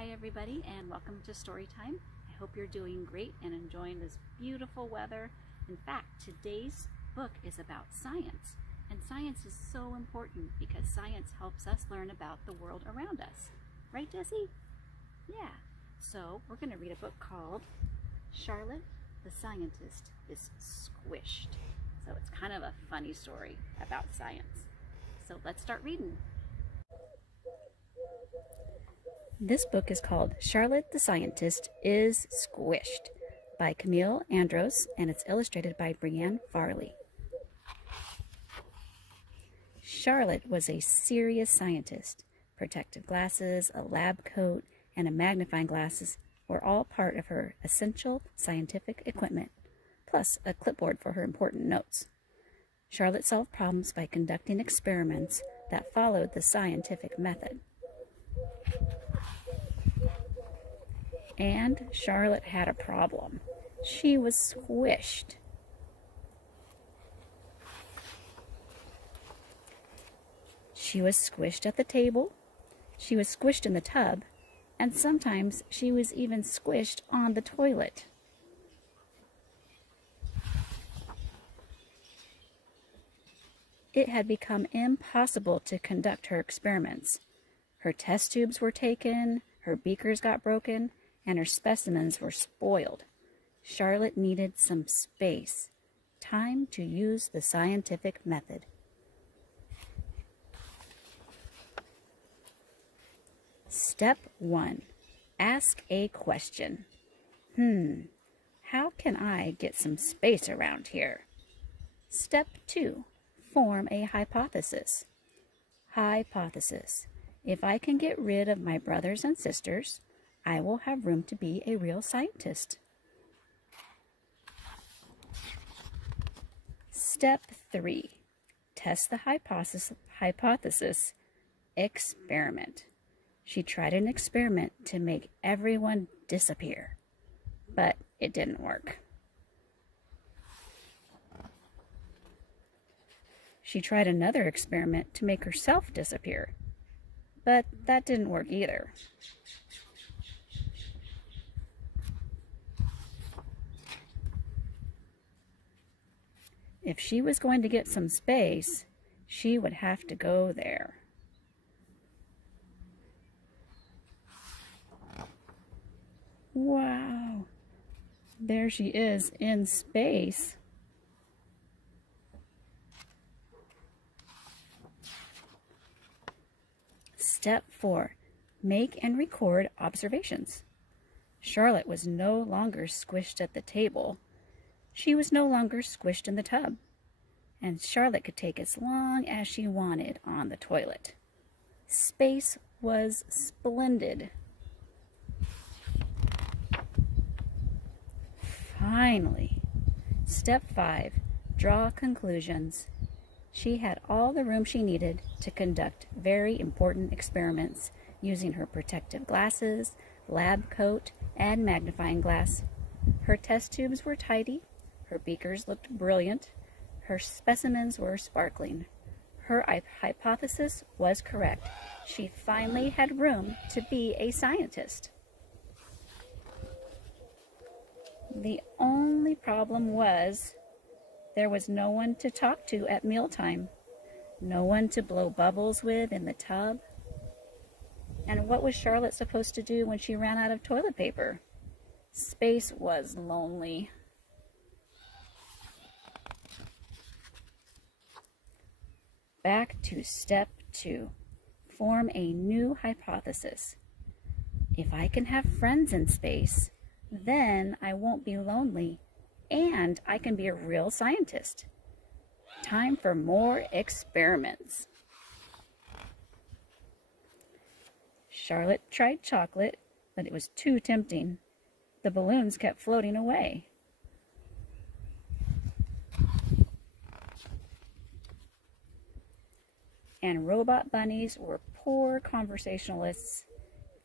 Hi everybody, and welcome to Storytime. I hope you're doing great and enjoying this beautiful weather. In fact, today's book is about science, and science is so important because science helps us learn about the world around us. Right, Jessie? Yeah. So we're going to read a book called Charlotte the Scientist is Squished. So it's kind of a funny story about science. So let's start reading. This book is called Charlotte the Scientist is Squished by Camille Andros, and it's illustrated by Brianne Farley. Charlotte was a serious scientist. Protective glasses, a lab coat, and a magnifying glass were all part of her essential scientific equipment, plus a clipboard for her important notes. Charlotte solved problems by conducting experiments that followed the scientific method. And Charlotte had a problem. She was squished. She was squished at the table, she was squished in the tub, and sometimes she was even squished on the toilet. It had become impossible to conduct her experiments. Her test tubes were taken, her beakers got broken, and her specimens were spoiled. Charlotte needed some space, time to use the scientific method. Step 1. Ask a question. How can I get some space around here? Step 2. Form a hypothesis. Hypothesis. If I can get rid of my brothers and sisters, I will have room to be a real scientist. Step 3. Test the hypothesis. Experiment. She tried an experiment to make everyone disappear, but it didn't work. She tried another experiment to make herself disappear, but that didn't work either. If she was going to get some space, she would have to go there. Wow, there she is in space. Step 4. Make and record observations. Charlotte was no longer squished at the table. She was no longer squished in the tub, and Charlotte could take as long as she wanted on the toilet. Space was splendid. Finally, step 5, draw conclusions. She had all the room she needed to conduct very important experiments using her protective glasses, lab coat, and magnifying glass. Her test tubes were tidy. Her beakers looked brilliant. Her specimens were sparkling. Her hypothesis was correct. She finally had room to be a scientist. The only problem was there was no one to talk to at mealtime, no one to blow bubbles with in the tub. And what was Charlotte supposed to do when she ran out of toilet paper? Space was lonely. Back to step 2. Form a new hypothesis. If I can have friends in space, then I won't be lonely, and I can be a real scientist. Time for more experiments. Charlotte tried chocolate, but it was too tempting. The balloons kept floating away. And robot bunnies were poor conversationalists.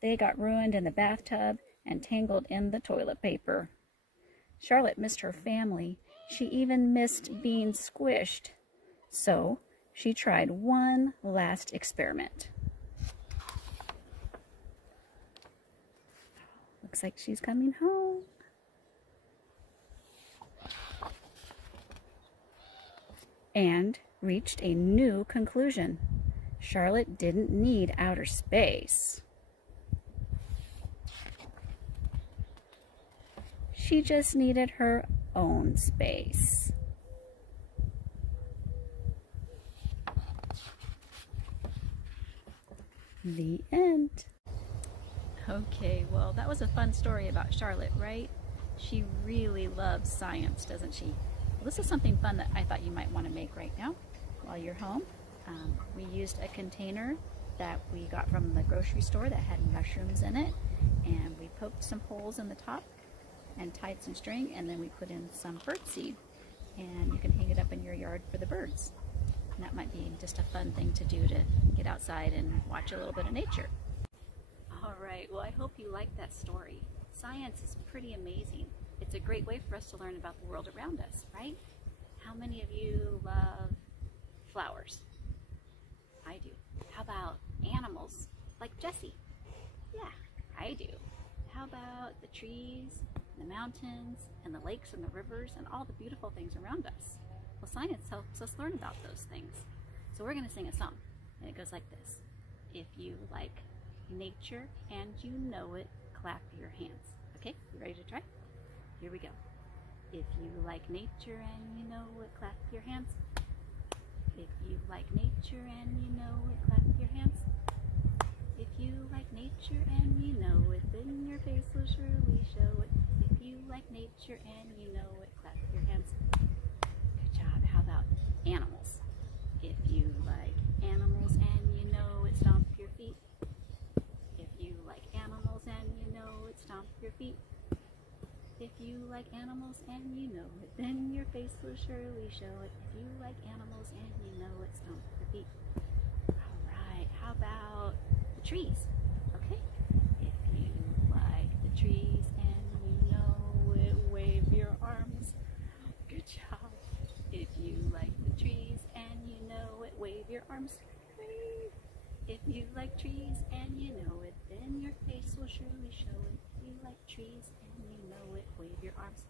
They got ruined in the bathtub and tangled in the toilet paper. Charlotte missed her family. She even missed being squished. So she tried one last experiment. Looks like she's coming home. And reached a new conclusion. Charlotte didn't need outer space. She just needed her own space. The end. Okay, well, that was a fun story about Charlotte, right? She really loves science, doesn't she? Well, this is something fun that I thought you might want to make right now while you're home. We used a container that we got from the grocery store that had mushrooms in it, and we poked some holes in the top and tied some string, and then we put in some bird seed, and you can hang it up in your yard for the birds. And that might be just a fun thing to do, to get outside and watch a little bit of nature. All right, well, I hope you liked that story. Science is pretty amazing. It's a great way for us to learn about the world around us, right? How many of you love flowers? I do. How about animals like Jessie? Yeah, I do. How about the trees, the mountains, and the lakes and the rivers and all the beautiful things around us? Well, science helps us learn about those things. So we're going to sing a song, and it goes like this. If you like nature and you know it, clap your hands. Okay, you ready to try? Here we go. If you like nature and you know it, clap your hands. If you like nature and you know it, clap your hands. If you like nature and you know it, then your face will surely show it. If you like nature and you know it, clap your hands. Good job. How about animals? If you like animals and you know it, stomp your feet. If you like animals and you know it, stomp your feet. If you like animals and you know it, then your face will surely show it. If you like animals and you know it, stomp your feet. All right, how about the trees? Okay, if you like the trees and you know it, wave your arms. Good job. If you like the trees and you know it, wave your arms. Wave. If you like trees and you know it, then your face will surely show it. If you like trees and you know it, wave your arms.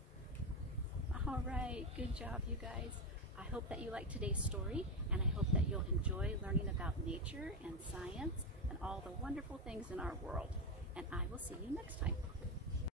All right, good job, you guys. I hope that you liked today's story, and I hope that you'll enjoy learning about nature and science and all the wonderful things in our world. And I will see you next time.